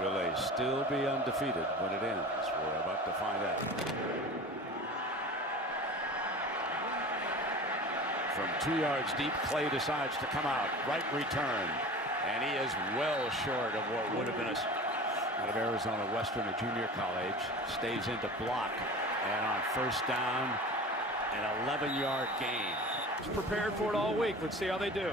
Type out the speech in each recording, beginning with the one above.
Will they still be undefeated when it ends? We're about to find out. From 2 yards deep, Clay decides to come out. Right return. And he is well short of what would have been out of Arizona Western, a junior college. Stays into block. And on first down, an 11-yard gain. He's prepared for it all week. Let's see how they do.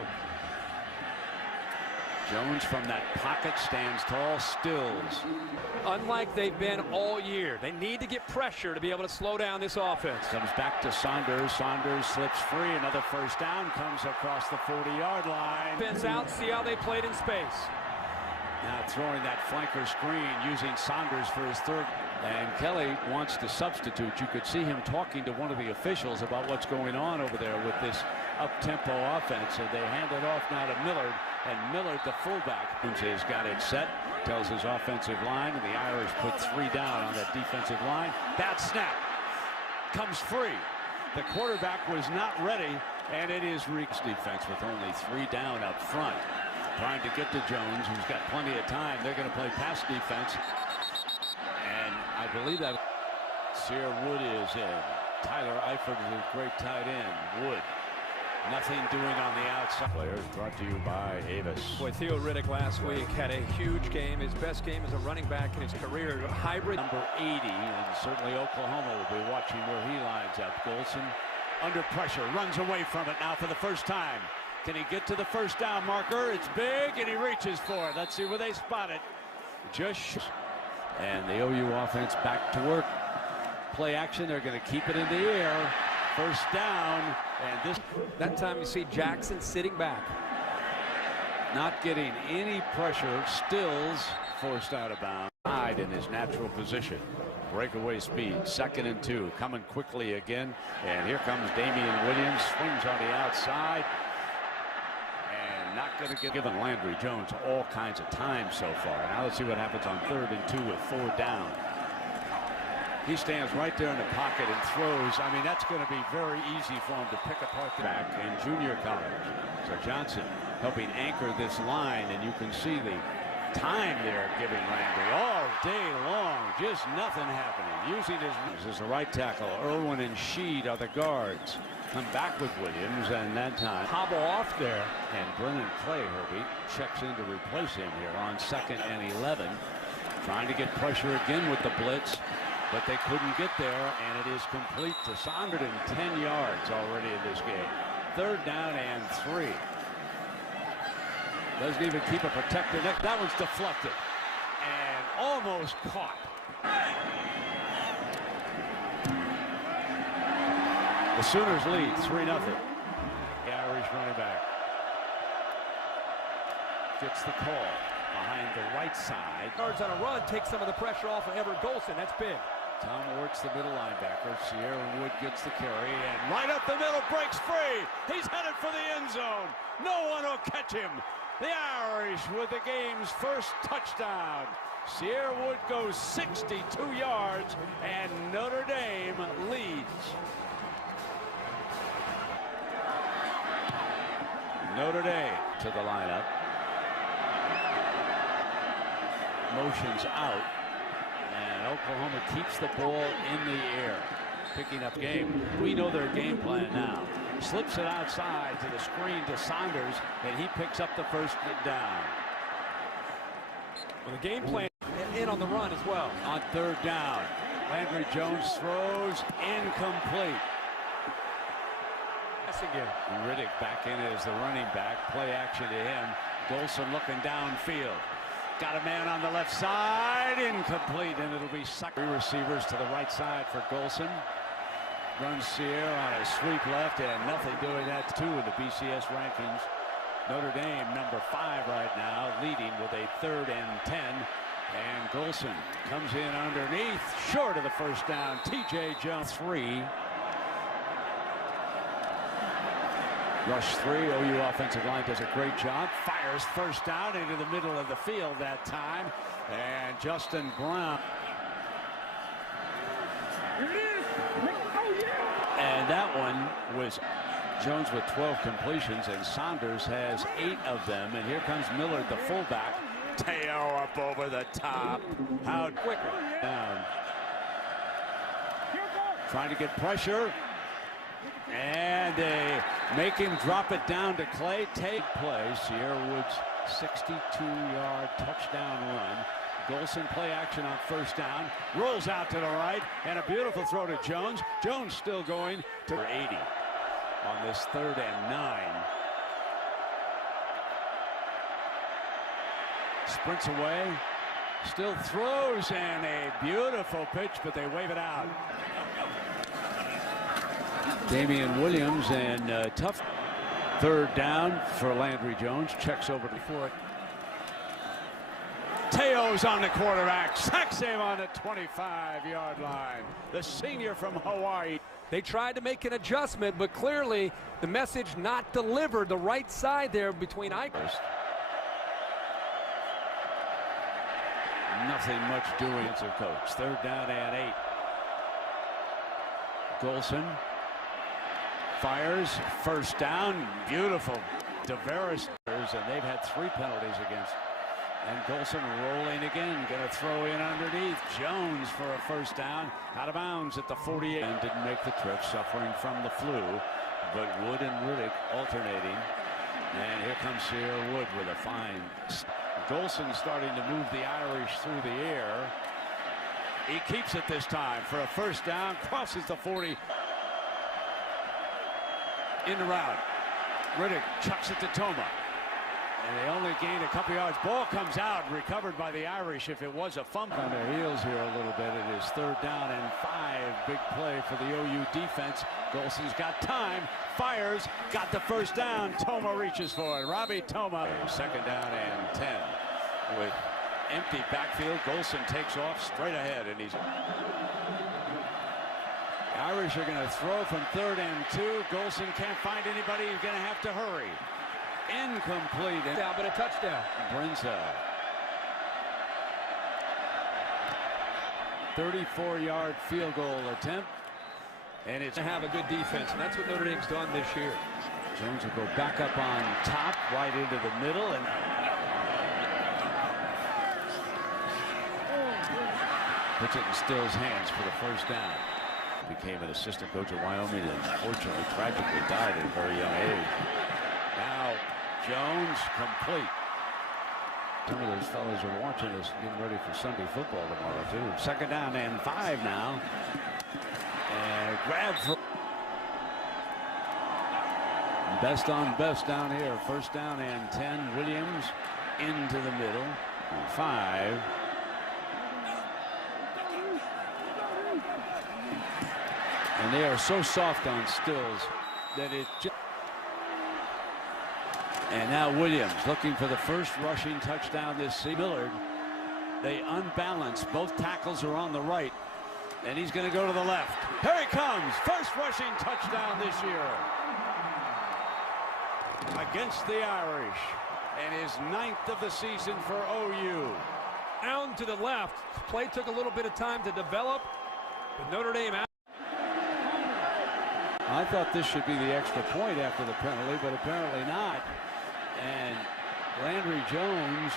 Jones from that pocket stands tall, stills. Unlike they've been all year, they need to get pressure to be able to slow down this offense. Comes back to Saunders. Saunders slips free. Another first down comes across the 40-yard line. Defense out, see how they played in space. Now throwing that flanker screen using Saunders for his third. And Kelly wants to substitute. You could see him talking to one of the officials about what's going on over there with this up-tempo offense. And they hand it off now to Millard. And Millard, the fullback, has got it set. Tells his offensive line. And the Irish put 3 down on that defensive line. Bad snap. Comes free. The quarterback was not ready. And it is Reek's defense with only 3 down up front. Trying to get to Jones, who's got plenty of time. They're going to play pass defense. And I believe that Sierra Wood is in. Tyler Eifert is a great tight end. Wood. Nothing doing on the outside. Players brought to you by Avis. Boy, Theo Riddick last week had a huge game. His best game as a running back in his career. Hybrid. Number 80, and certainly Oklahoma will be watching where he lines up. Golson under pressure, runs away from it now for the first time. Can he get to the first down marker? It's big, and he reaches for it. Let's see where they spot it. And the OU offense back to work. Play action. They're going to keep it in the air. First down. And that time you see Jackson sitting back. Not getting any pressure. Stills forced out of bounds. In his natural position. Breakaway speed. 2nd and 2. Coming quickly again. And here comes Damian Williams. Swings on the outside. Not going to get given Landry Jones all kinds of time so far. Now let's see what happens on 3rd and 2 with 4 down. He stands right there in the pocket and throws. I mean, that's going to be very easy for him to pick apart the back in junior college. So Johnson helping anchor this line, and you can see the time they're giving Landry all day long. Just nothing happening. Using his as the right tackle. Irwin and Sheed are the guards. Come back with Williams, and that time hobble off there. And Brennan Clay, Herbie, checks in to replace him here on 2nd and 11. Trying to get pressure again with the blitz, but they couldn't get there, and it is complete to 110 yards already in this game. 3rd down and 3. Doesn't even keep a protected. That one's deflected and almost caught. The Sooners lead 3-0. The Irish running back gets the call behind the right side. Yards on a run, takes some of the pressure off of Everett Golson. That's big. Tom Wirtz, the middle linebacker. Sierra Wood gets the carry, and right up the middle, breaks free. He's headed for the end zone. No one will catch him. The Irish with the game's first touchdown. Sierra Wood goes 62 yards, and Notre Dame leads. Notre Dame to the lineup. Motions out. And Oklahoma keeps the ball in the air. Picking up game. We know their game plan now. Slips it outside to the screen to Saunders, and he picks up the first down. Well, the game plan in on the run as well. On 3rd down, Landry Jones throws incomplete. Again. Riddick back in as the running back. Play action to him. Golson looking downfield. Got a man on the left side. Incomplete, and it'll be 3 receivers to the right side for Golson. Runs Sierra on a sweep left, and nothing doing that. 2 in the BCS rankings. Notre Dame number 5 right now, leading with a 3rd and 10. And Golson comes in underneath, short of the first down. TJ Jones 3. Rush 3. OU offensive line does a great job. Fires first down into the middle of the field that time. And Justin Brown. And that one was Jones with 12 completions, and Saunders has 8 of them. And here comes Millard, the fullback, Teo up over the top. How quicker down. Trying to get pressure. And they make him drop it down to Clay. Take place. Sierra Woods 62-yard touchdown run. Golson play action on first down. Rolls out to the right. And a beautiful throw to Jones. Jones still going to 80 on this 3rd and 9. Sprints away. Still throws, and a beautiful pitch, but they wave it out. Damian Williams, and tough 3rd down for Landry Jones. Checks over before it. Teo's on the quarterback. Sack save on the 25-yard line. The senior from Hawaii. They tried to make an adjustment, but clearly the message not delivered. The right side there between Eichers. Nothing much doing as a coach. 3rd down and 8. Golson fires. First down. Beautiful. DeVeris, and they've had 3 penalties against. And Golson rolling again. Going to throw in underneath. Jones for a first down. Out of bounds at the 48. And didn't make the trip, suffering from the flu. But Wood and Riddick alternating. And here comes Sierra Wood with a fine. Golson starting to move the Irish through the air. He keeps it this time for a first down. Crosses the 40. In the route. Riddick chucks it to Toma. And they only gained a couple yards. Ball comes out, recovered by the Irish. If it was a fumble on their heels here a little bit, it is 3rd down and 5. Big play for the OU defense. Golson's got time, fires, got the first down. Toma reaches for it. Robbie Toma. 2nd down and 10. With empty backfield, Golson takes off straight ahead, and he's. The Irish are going to throw from 3rd and 2. Golson can't find anybody. He's going to have to hurry. Incomplete. Down, but a touchdown. Brinza. 34-yard field goal attempt. And it's To have a good defense, and that's what Notre Dame's done this year. Jones will go back up on top, right into the middle, and puts it in Still's hands for the first down. Became an assistant coach at Wyoming and unfortunately tragically died at a very young age. Now Jones complete. Some of those fellas are watching us getting ready for Sunday football tomorrow too. 2nd down and 5 now. And grab for best on best down here. 1st down and 10. Williams into the middle. 5. And they are so soft on Stills that it just. And now Williams looking for the first rushing touchdown this season. Millard, they unbalance. Both tackles are on the right. And he's going to go to the left. Here he comes. First rushing touchdown this year. Against the Irish. And his 9th of the season for OU. Down to the left. Play took a little bit of time to develop. But Notre Dame out. I thought this should be the extra point after the penalty, but apparently not. And Landry Jones.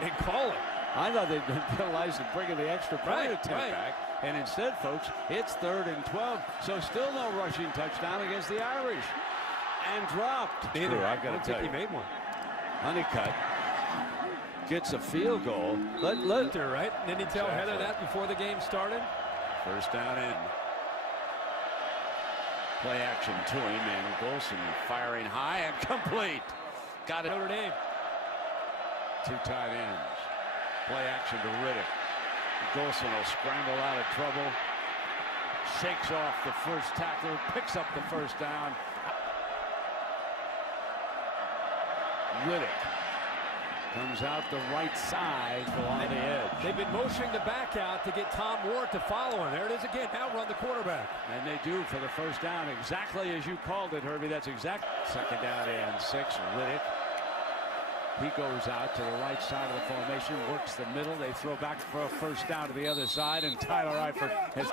They call it. I thought they'd been penalized for bringing the extra point attempt back. And instead, folks, it's 3rd and 12. So still no rushing touchdown against the Irish. And dropped. Neither. I've got to tell you. He made one. Honeycutt gets a field goal. Right? Didn't he tell Heather that before the game started? First down in. Play action to him, and Golson firing high and complete. Got it. Notre Dame. 2 tight ends. Play action to Riddick. Golson will scramble out of trouble. Shakes off the first tackler. Picks up the first down. Riddick comes out the right side along the edge. They've been motioning the back out to get Tom Ward to follow him. There it is again. Now run the quarterback. And they do for the first down, exactly as you called it, Herbie. That's exact. 2nd down and 6. Riddick. He goes out to the right side of the formation, works the middle. They throw back for a first down to the other side, and Tyler Eifert has.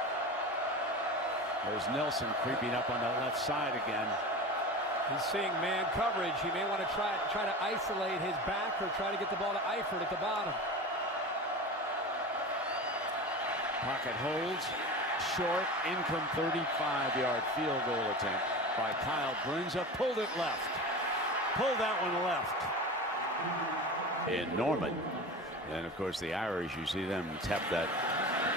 There's Nelson creeping up on the left side again. He's seeing man coverage. He may want to try to isolate his back or try to get the ball to Eifert at the bottom. Pocket holds, short, incomplete, 35-yard field goal attempt by Kyle Brunza. Pulled it left. Pulled that one left. In Norman. And of course the Irish, you see them tap that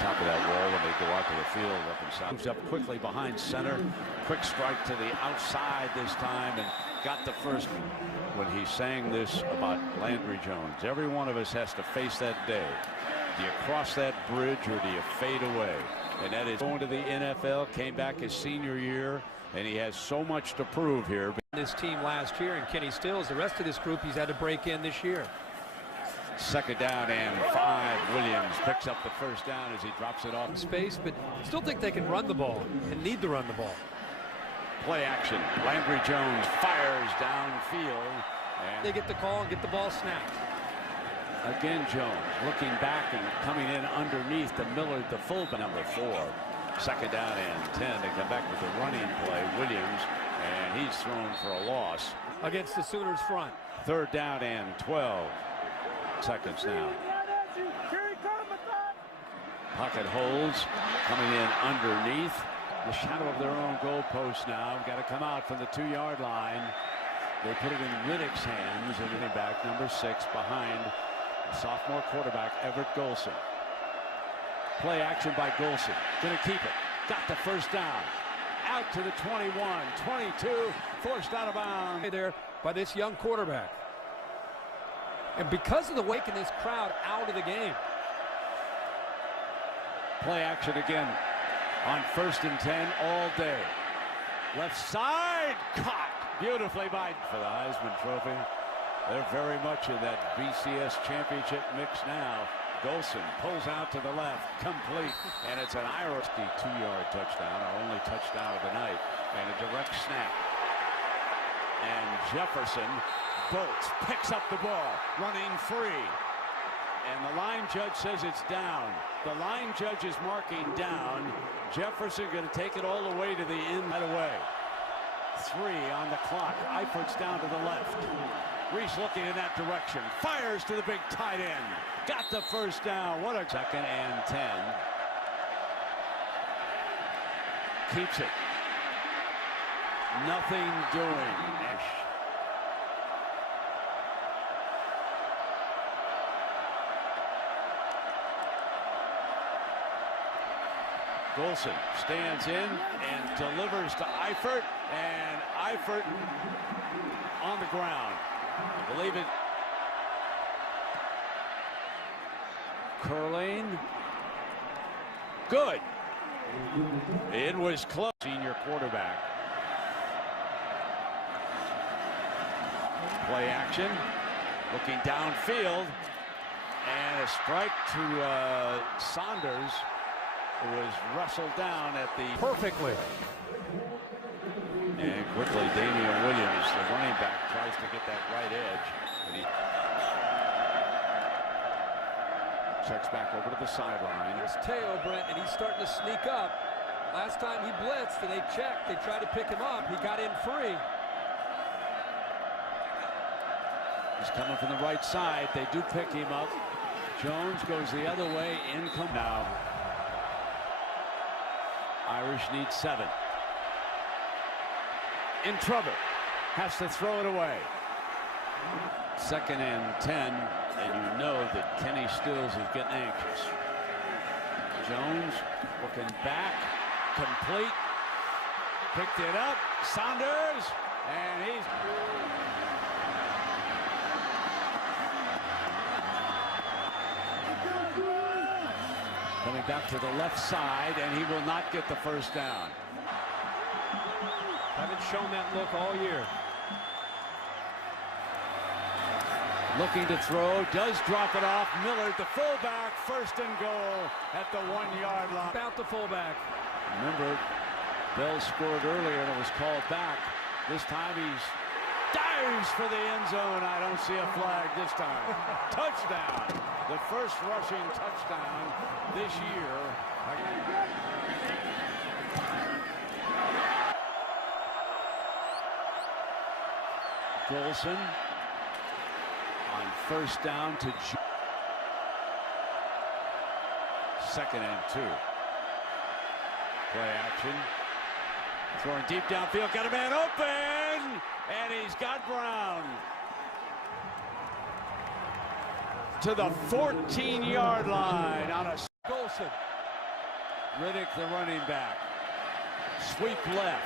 top of that wall when they go out to the field up inside. Moves up quickly behind center. Quick strike to the outside this time and got the first. When he sang this about Landry Jones, every one of us has to face that day. Do you cross that bridge or do you fade away? And that is going to the NFL, came back his senior year, and he has so much to prove here. This team last year, and Kenny Stills, the rest of this group, he's had to break in this year. Second down and 5. Williams picks up the first down as he drops it off in space, but still think they can run the ball and need to run the ball. Play action. Landry Jones fires downfield. And they get the call and get the ball snapped. Again, Jones looking back and coming in underneath to Millard, the fullback, number 4. Second down and 10. They come back with the running play. Williams, and he's thrown for a loss. Against the Sooners front. Third down and 12 seconds now. Pocket holds, coming in underneath the shadow of their own goalpost now. Got to come out from the 2-yard line. They put it in Riddick's hands, and running back number 6 behind sophomore quarterback Everett Golson. Play action by Golson. Gonna keep it. Got the first down. Out to the 21, 22, forced out of bounds. There by this young quarterback. And because of the wake in this crowd out of the game. Play action again on 1st and 10 all day. Left side, caught beautifully by for the Heisman Trophy. They're very much in that BCS championship mix now. Golson pulls out to the left, complete, and it's an Irish 2-yard touchdown, our only touchdown of the night, and a direct snap. And Jefferson bolts, picks up the ball, running free. And the line judge says it's down. The line judge is marking down. Jefferson going to take it all the way to the end right away. 3 on the clock. Eifert's down to the left. Reese looking in that direction. Fires to the big tight end. Got the first down. What a second and 10. Keeps it. Nothing doing. Golson stands in and delivers to Eifert, and Eifert on the ground. I believe it. Curling. Good. It was close. Senior quarterback. Play action. Looking downfield. And a strike to Saunders. Was wrestled down at the perfectly. And quickly Damian Williams, the running back, tries to get that right edge. And he checks back over to the sideline. There's Teo, Brent, and he's starting to sneak up. Last time he blitzed and they checked, they tried to pick him up. He got in free. He's coming from the right side. They do pick him up. Jones goes the other way. Income now. Irish needs 7. In trouble. Has to throw it away. 2nd and 10. And you know that Kenny Stills is getting anxious. Jones looking back. Complete. Picked it up. Saunders. And he's... Coming back to the left side, and he will not get the first down. Haven't shown that look all year. Looking to throw, does drop it off. Millard, the fullback, 1st and goal at the 1-yard line. About the fullback. Remember, Bell scored earlier and it was called back. This time he's dives for the end zone. I don't see a flag this time. Touchdown. The first rushing touchdown this year. Golson on first down to second and 2. Play action. Throwing deep downfield. Got a man open. And he's got Brown. To the 14-yard line on a Golson. Riddick, the running back. Sweep left.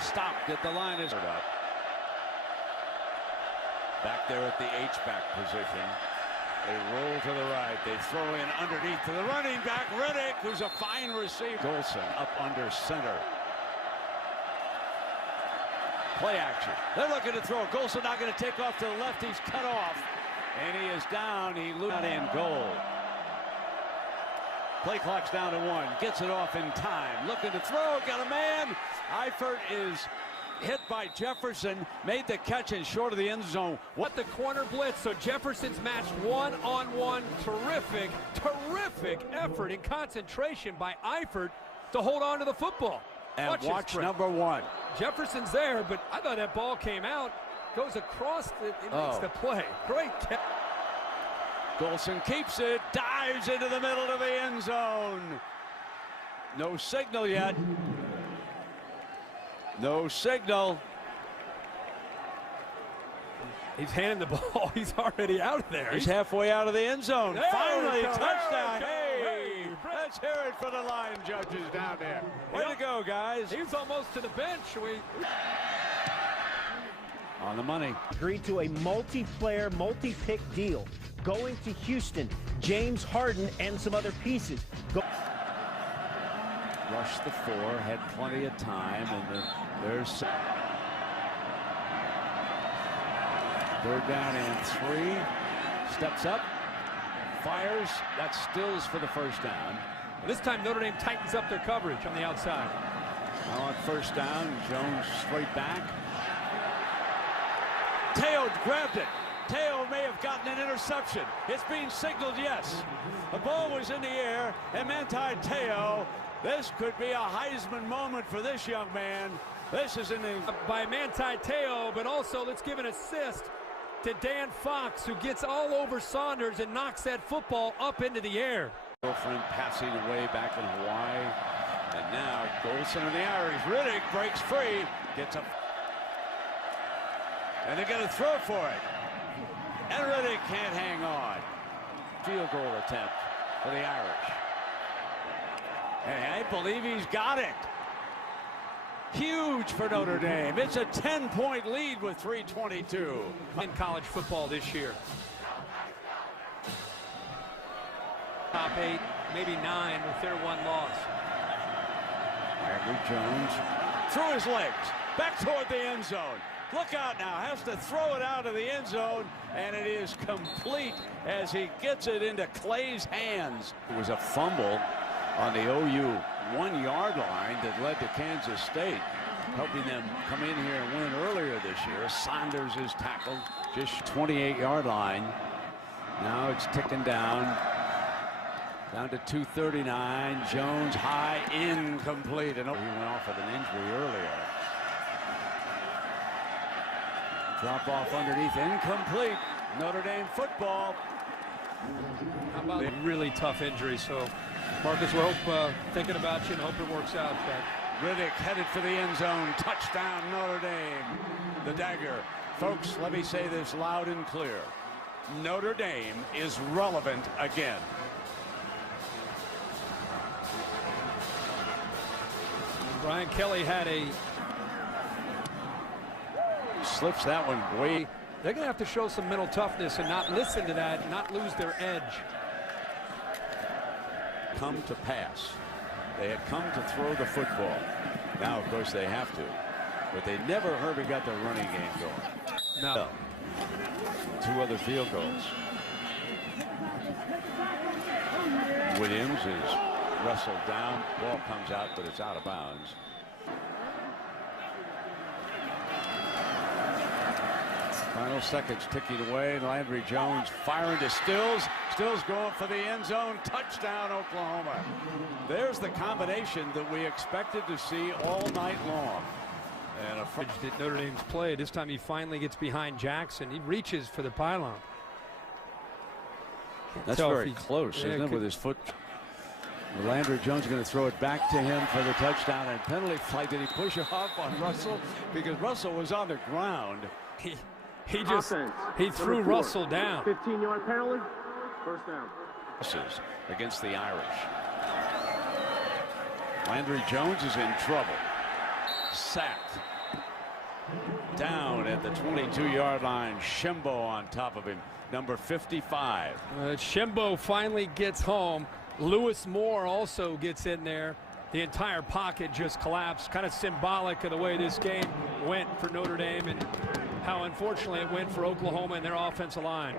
Stopped at the line. Is up. Back there at the H-back position. They roll to the right. They throw in underneath to the running back. Riddick, who's a fine receiver. Golson up under center. Play action. They're looking to throw. Golson not going to take off to the left. He's cut off. And he is down. He loses in goal. Play clock's down to 1. Gets it off in time. Looking to throw. Got a man. Eifert is hit by Jefferson. Made the catch in short of the end zone. What the corner blitz. So Jefferson's matched one-on-one. Terrific effort and concentration by Eifert to hold on to the football. And watch number 1. Jefferson's there, but I thought that ball came out. Goes across, it makes the play. Great catch. Golson keeps it, dives into the middle of the end zone. No signal yet. No signal. He's handing the ball. He's already out there. He's halfway out of the end zone. There Finally, touchdown. Hey, let's hear it for the line judges down there. Way to go, guys. He was almost to the bench. On the money. Agreed to a multiplayer, multi-pick deal. Going to Houston, James Harden and some other pieces. Rush the 4, had plenty of time, and there's third down and 3. Steps up, fires. That stills for the first down. This time Notre Dame tightens up their coverage on the outside. Now on first down, Jones straight back. Teo grabbed it. Teo may have gotten an interception. It's being signaled yes. The ball was in the air, and Manti Teo, this could be a Heisman moment for this young man. This is by Manti Teo, but also let's give an assist to Dan Fox, who gets all over Saunders and knocks that football up into the air. Girlfriend passing away back in Hawaii. And now Golson and the Irish. Riddick breaks free, gets up. And they're going to throw for it. And Riddick can't hang on. Field goal attempt for the Irish. And I believe he's got it. Huge for Notre Dame. It's a 10-point lead with 3:22 in college football this year. Top 8, maybe 9 with their 1 loss. Andrew Jones through his legs, back toward the end zone. Look out now, has to throw it out of the end zone, and it is complete as he gets it into Clay's hands. It was a fumble on the OU 1-yard line that led to Kansas State, helping them come in here and win earlier this year. Saunders is tackled just 28-yard line. Now it's ticking down to 239. Jones high, incomplete, and he went off with an injury earlier. Drop off underneath, incomplete. Notre Dame football. How about a really tough injury? So, Marcus, we're thinking about you and hope it works out. But Riddick headed for the end zone. Touchdown, Notre Dame. The dagger. Folks, let me say this loud and clear. Notre Dame is relevant again. Brian Kelly had a slips that one way. They're going to have to show some mental toughness and not listen to that, not lose their edge. Come to pass. They had come to throw the football. Now, of course, they have to. But they never got their running game going. No. 2 other field goals. Williams is wrestled down. Ball comes out, but it's out of bounds. Final seconds ticking away. Landry Jones firing to Stills. Stills going for the end zone. Touchdown, Oklahoma. There's the combination that we expected to see all night long. And a front that Notre Dame's played. This time he finally gets behind Jackson. He reaches for the pylon. That's very close, isn't it, with his foot? Landry Jones going to throw it back to him for the touchdown and penalty flag. Did he push it off on Russell? Because Russell was on the ground. He threw Russell down. 15-yard penalty. First down. Against the Irish. Landry Jones is in trouble. Sacked. Down at the 22-yard line. Shimbo on top of him. Number 55. Shimbo finally gets home. Lewis Moore also gets in there. The entire pocket just collapsed. Kind of symbolic of the way this game went for Notre Dame and how unfortunately it went for Oklahoma and their offensive line.